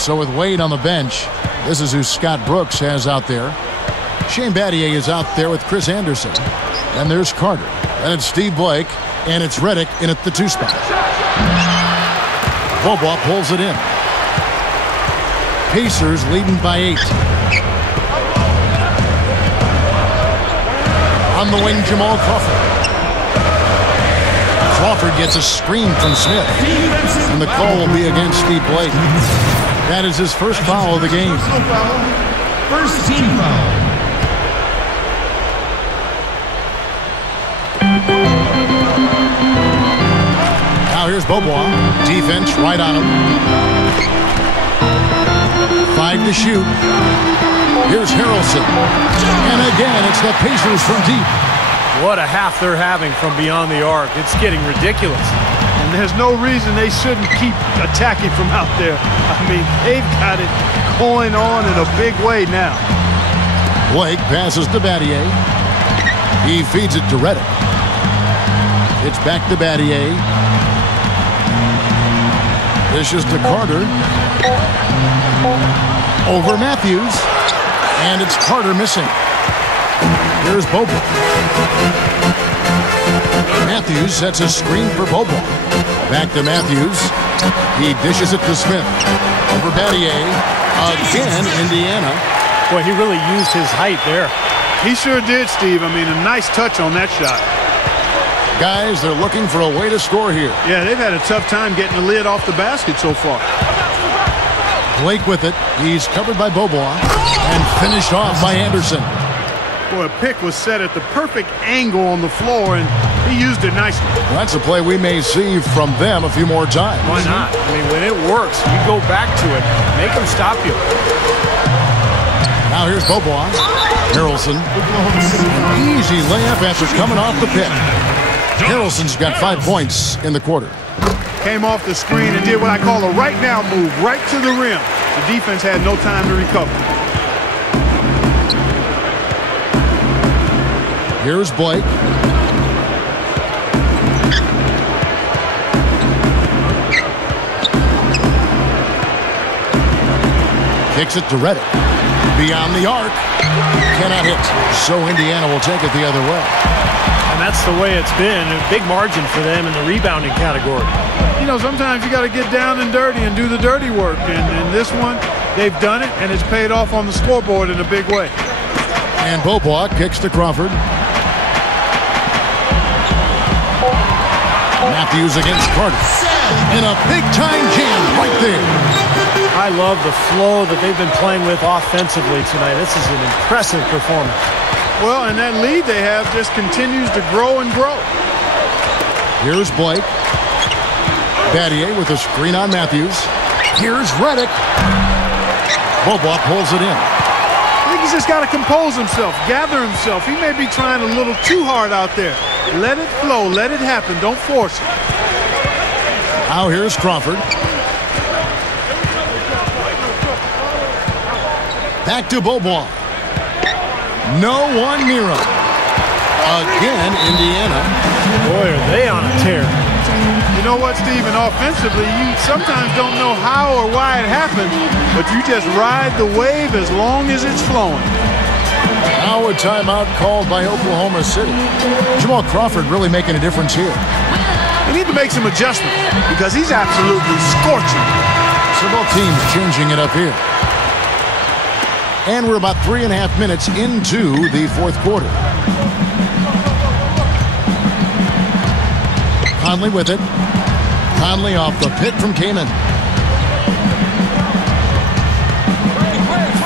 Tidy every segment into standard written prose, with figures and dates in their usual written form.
So with Wade on the bench, this is who Scott Brooks has out there. Shane Battier is out there with Chris Anderson. And there's Carter. And it's Steve Blake. And it's Redick in at the 2 spot. Bobois pulls it in. Pacers leading by 8. On the wing, Jamal Crawford. Crawford gets a screen from Smith. And the call will be against Steve Blake. That is his first foul of the game. First team foul. Now here's Bobois. Defense right on him. 5 to shoot. Here's Harrelson. And again, it's the Pacers from deep. What a half they're having from beyond the arc. It's getting ridiculous. And there's no reason they shouldn't keep attacking from out there. I mean, they've got it going on in a big way now. Blake passes to Battier. He feeds it to Redick. It's back to Battier. Dishes to Carter. Over Matthews. And it's Carter missing. Here's Bobois. Matthews sets a screen for Bobois. Back to Matthews. He dishes it to Smith. Over Battier. Again, Indiana. Boy, he really used his height there. He sure did, Steve. I mean, a nice touch on that shot. Guys, they're looking for a way to score here. Yeah, they've had a tough time getting the lid off the basket so far. Blake with it. He's covered by Bobois. And finished off by Anderson. Boy, a pick was set at the perfect angle on the floor, and he used it nicely. Well, that's a play we may see from them a few more times. Why not? I mean, when it works, you go back to it. Make them stop you. Now here's Bobois. Harrelson. An easy layup after coming off the pick. Harrelson's got 5 points in the quarter. Came off the screen and did what I call a right now move, right to the rim. The defense had no time to recover. Here's Blake. Kicks it to Redick. Beyond the arc. Cannot hit. So Indiana will take it the other way. And that's the way it's been. A big margin for them in the rebounding category. You know, sometimes you got to get down and dirty and do the dirty work. And this one, they've done it, and it's paid off on the scoreboard in a big way. And Bobois kicks to Crawford. Matthews against Carter. And a big-time jam right there. I love the flow that they've been playing with offensively tonight. This is an impressive performance. Well, and that lead they have just continues to grow and grow. Here's Blake. Battier with a screen on Matthews. Here's Redick. Bobois pulls it in. I think he's just got to compose himself, gather himself. He may be trying a little too hard out there. Let it flow. Let it happen. Don't force it. Now here's Crawford. Back to Bobois. No one near him. Again, Indiana. Boy, are they on a tear. You know what, Steven? Offensively, you sometimes don't know how or why it happened, but you just ride the wave as long as it's flowing. Now a timeout called by Oklahoma City. Jamal Crawford really making a difference here. They need to make some adjustments because he's absolutely scorching. So both teams changing it up here. And we're about 3.5 minutes into the fourth quarter. Conley with it. Conley off the pick from Kaman.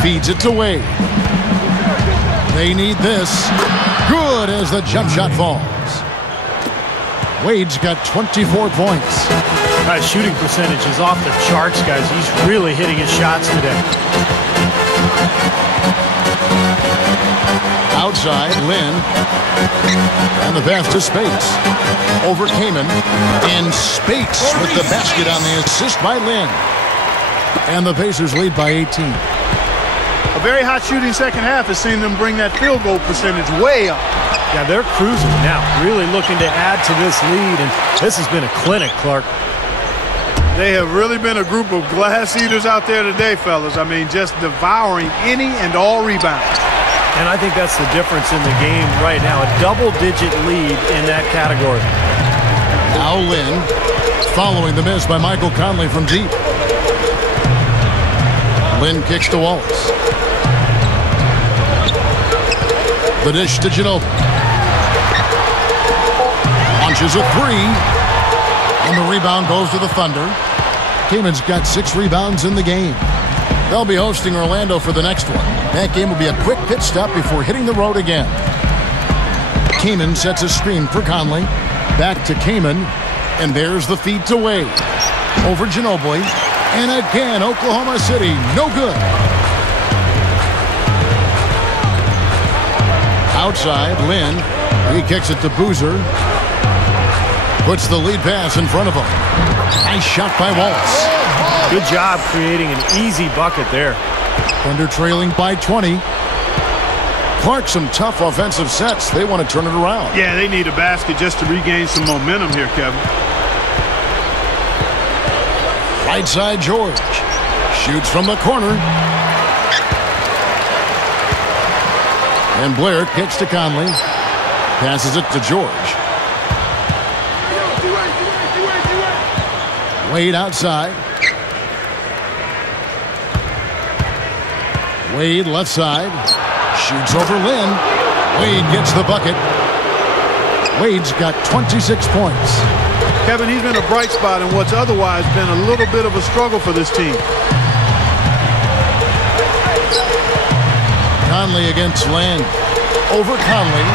Feeds it to Wade. They need this. Good as the jump shot falls. Wade's got 24 points. Shooting percentage is off the charts, guys. He's really hitting his shots today. Outside, Lynn. And the pass to Spates. Over Kaman. And Spates with the basket on the assist by Lynn. And the Pacers lead by 18. A very hot shooting second half has seen them bring that field goal percentage way up. Yeah, they're cruising now, really looking to add to this lead, and this has been a clinic, Clark. They have really been a group of glass eaters out there today, fellas. I mean, just devouring any and all rebounds. And I think that's the difference in the game right now. A double-digit lead in that category. Now Lynn, following the miss by Michael Conley from deep. Lynn kicks to Wallace. The dish to Ginobili. Launches a three. And the rebound goes to the Thunder. Kamen's got 6 rebounds in the game. They'll be hosting Orlando for the next one. That game will be a quick pit stop before hitting the road again. Kaman sets a screen for Conley. Back to Kaman. And there's the feed to Wade. Over Ginobili. And again, Oklahoma City, no good. Outside, Lynn. He kicks it to Boozer. Puts the lead pass in front of him. Nice shot by Wallace. Good job creating an easy bucket there. Thunder trailing by 20. Clark, some tough offensive sets. They want to turn it around. Yeah, they need a basket just to regain some momentum here, Kevin. Right side, George. Shoots from the corner. And Blair kicks to Conley. Passes it to George. Wade outside. Wade left side. Shoots over Lynn. Wade gets the bucket. Wade's got 26 points. Kevin, he's been a bright spot in what's otherwise been a little bit of a struggle for this team. Conley against Lynn. Over Conley.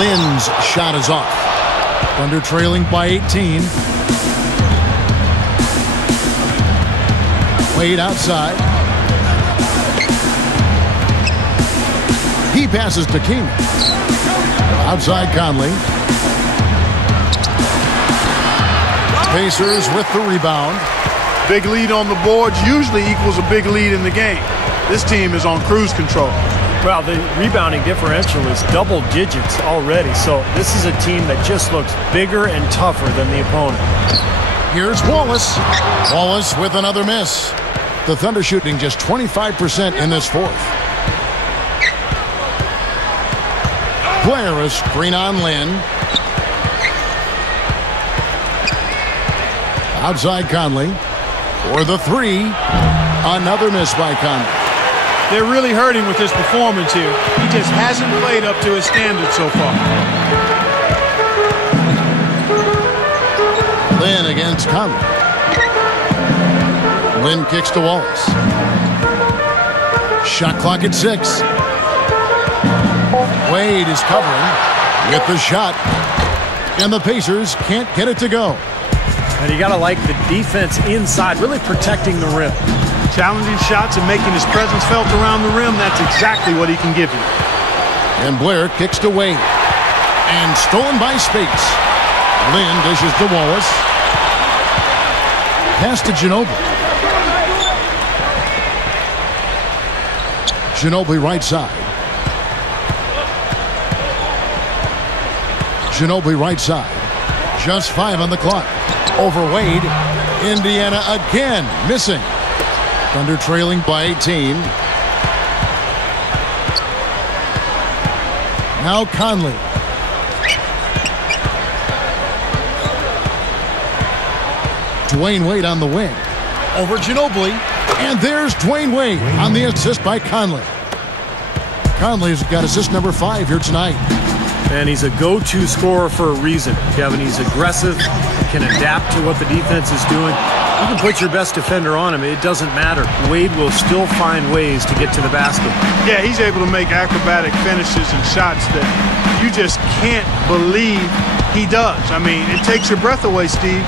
Lynn's shot is off. Thunder trailing by 18. Wade outside. He passes to King. Outside Conley. Pacers with the rebound. Big lead on the boards usually equals a big lead in the game. This team is on cruise control. Well, the rebounding differential is double digits already, so this is a team that just looks bigger and tougher than the opponent. Here's Wallace. Wallace with another miss. The Thunder shooting just 25% in this fourth. Blair, a screen on Lynn. Outside Conley. For the three. Another miss by Conley. They're really hurting with his performance here. He just hasn't played up to his standards so far. Lynn against Conley. Lynn kicks to Wallace. Shot clock at 6. Wade is covering with the shot. And the Pacers can't get it to go. And you got to like the defense inside, really protecting the rim. Challenging shots and making his presence felt around the rim, that's exactly what he can give you. And Blair kicks to Wade. And stolen by Spates. Lynn dishes to Wallace. Pass to Ginobili. Ginobili right side. Ginobili right side. Just 5 on the clock. Over Wade. Indiana again missing. Thunder trailing by 18. Now Conley. Dwayne Wade on the wing. Over Ginobili. And there's Dwayne Wade on the assist by Conley. Conley's got assist number 5 here tonight. And he's a go-to scorer for a reason, Kevin. He's aggressive, can adapt to what the defense is doing. You can put your best defender on him. It doesn't matter. Wade will still find ways to get to the basket. Yeah, he's able to make acrobatic finishes and shots that you just can't believe he does. I mean, it takes your breath away, Steve.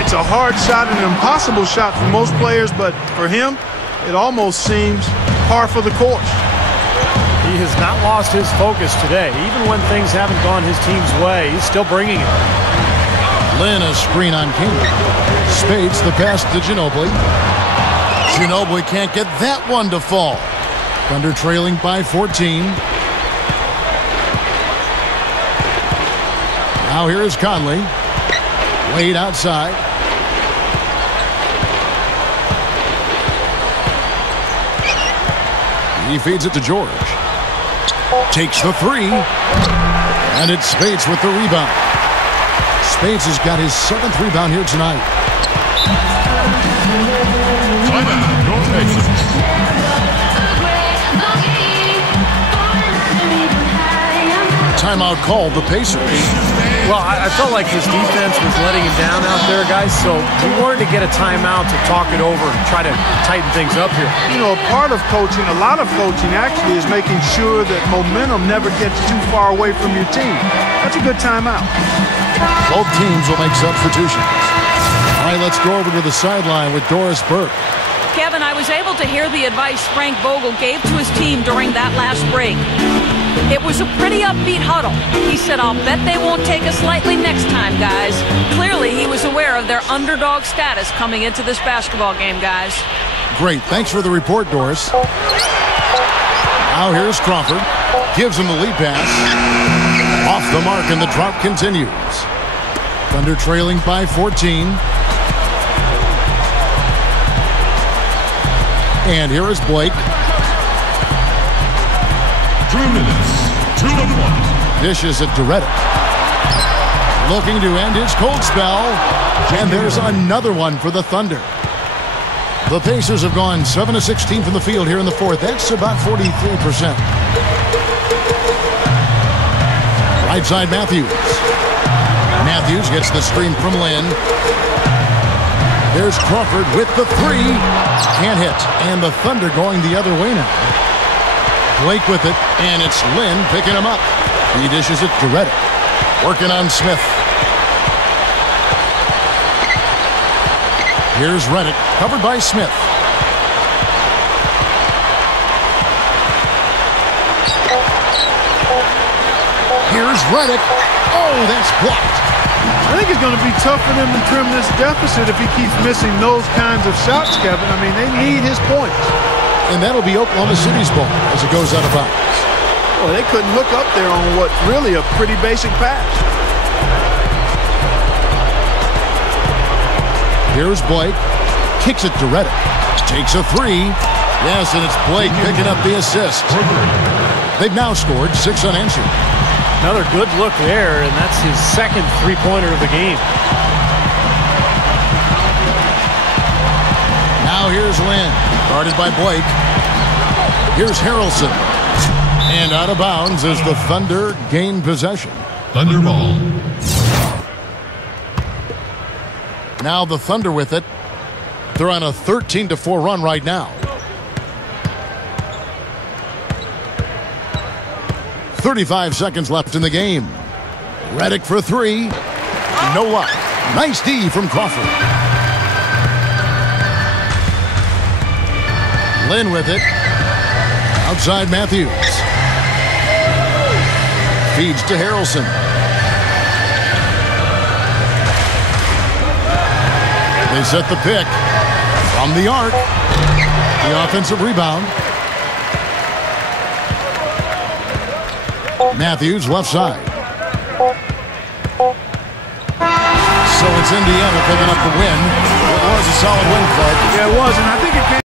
It's a hard shot and an impossible shot for most players, but for him, it almost seems par for the course. He has not lost his focus today. Even when things haven't gone his team's way, he's still bringing it. Lynn, a screen on King. Spates the pass to Ginobili. Ginobili can't get that one to fall. Thunder trailing by 14. Now here is Conley. Wade outside. He feeds it to George. Takes the three. And it's Spates with the rebound. Spates has got his 7th rebound here tonight. Timeout, North Pacers. Timeout called the Pacers. Well, I felt like his defense was letting him down out there, guys, so we wanted to get a timeout to talk it over and try to tighten things up here. You know, a part of coaching, a lot of coaching actually, is making sure that momentum never gets too far away from your team. That's a good timeout. Both teams will make substitutions. All right, let's go over to the sideline with Doris Burke. Kevin, I was able to hear the advice Frank Vogel gave to his team during that last break. It was a pretty upbeat huddle. He said, I'll bet they won't take us lightly next time, guys. Clearly, he was aware of their underdog status coming into this basketball game, guys. Great. Thanks for the report, Doris. Now here's Crawford. Gives him the lead pass. Off the mark, and the drought continues. Thunder trailing by 14. And here is Blake. 2 minutes, 2-1. Dishes it to Reddick. Looking to end his cold spell. And there's another one for the Thunder. The Pacers have gone 7 of 16 from the field here in the fourth. That's about 43%. Right side, Matthews. Matthews gets the screen from Lynn. There's Crawford with the three. Can't hit. And the Thunder going the other way now. Blake with it, and it's Lynn picking him up. He dishes it to Reddick. Working on Smith. Here's Reddick, covered by Smith. Here's Reddick. Oh, that's blocked. I think it's going to be tough for them to trim this deficit if he keeps missing those kinds of shots, Kevin. I mean, they need his points. And that'll be Oklahoma City's ball as it goes out of bounds. Well, they couldn't hook up there on what's really a pretty basic pass. Here's Blake. Kicks it to Reddick. Takes a three. Yes, and it's Blake picking up the assist. They've now scored 6 unanswered. Another good look there, and that's his 2nd three-pointer of the game. Now here's Lynn, guarded by Blake. Here's Harrelson. And out of bounds as the Thunder gain possession. Thunder ball. Now the Thunder with it. They're on a 13-4 run right now. 35 seconds left in the game. Reddick for three. No luck. Nice D from Crawford. Lynn with it. Outside Matthews. Feeds to Harrelson. They set the pick. From the arc. The offensive rebound. Matthews left side. So it's Indiana picking up the win. It was a solid win, Clark. Yeah, it was, and I think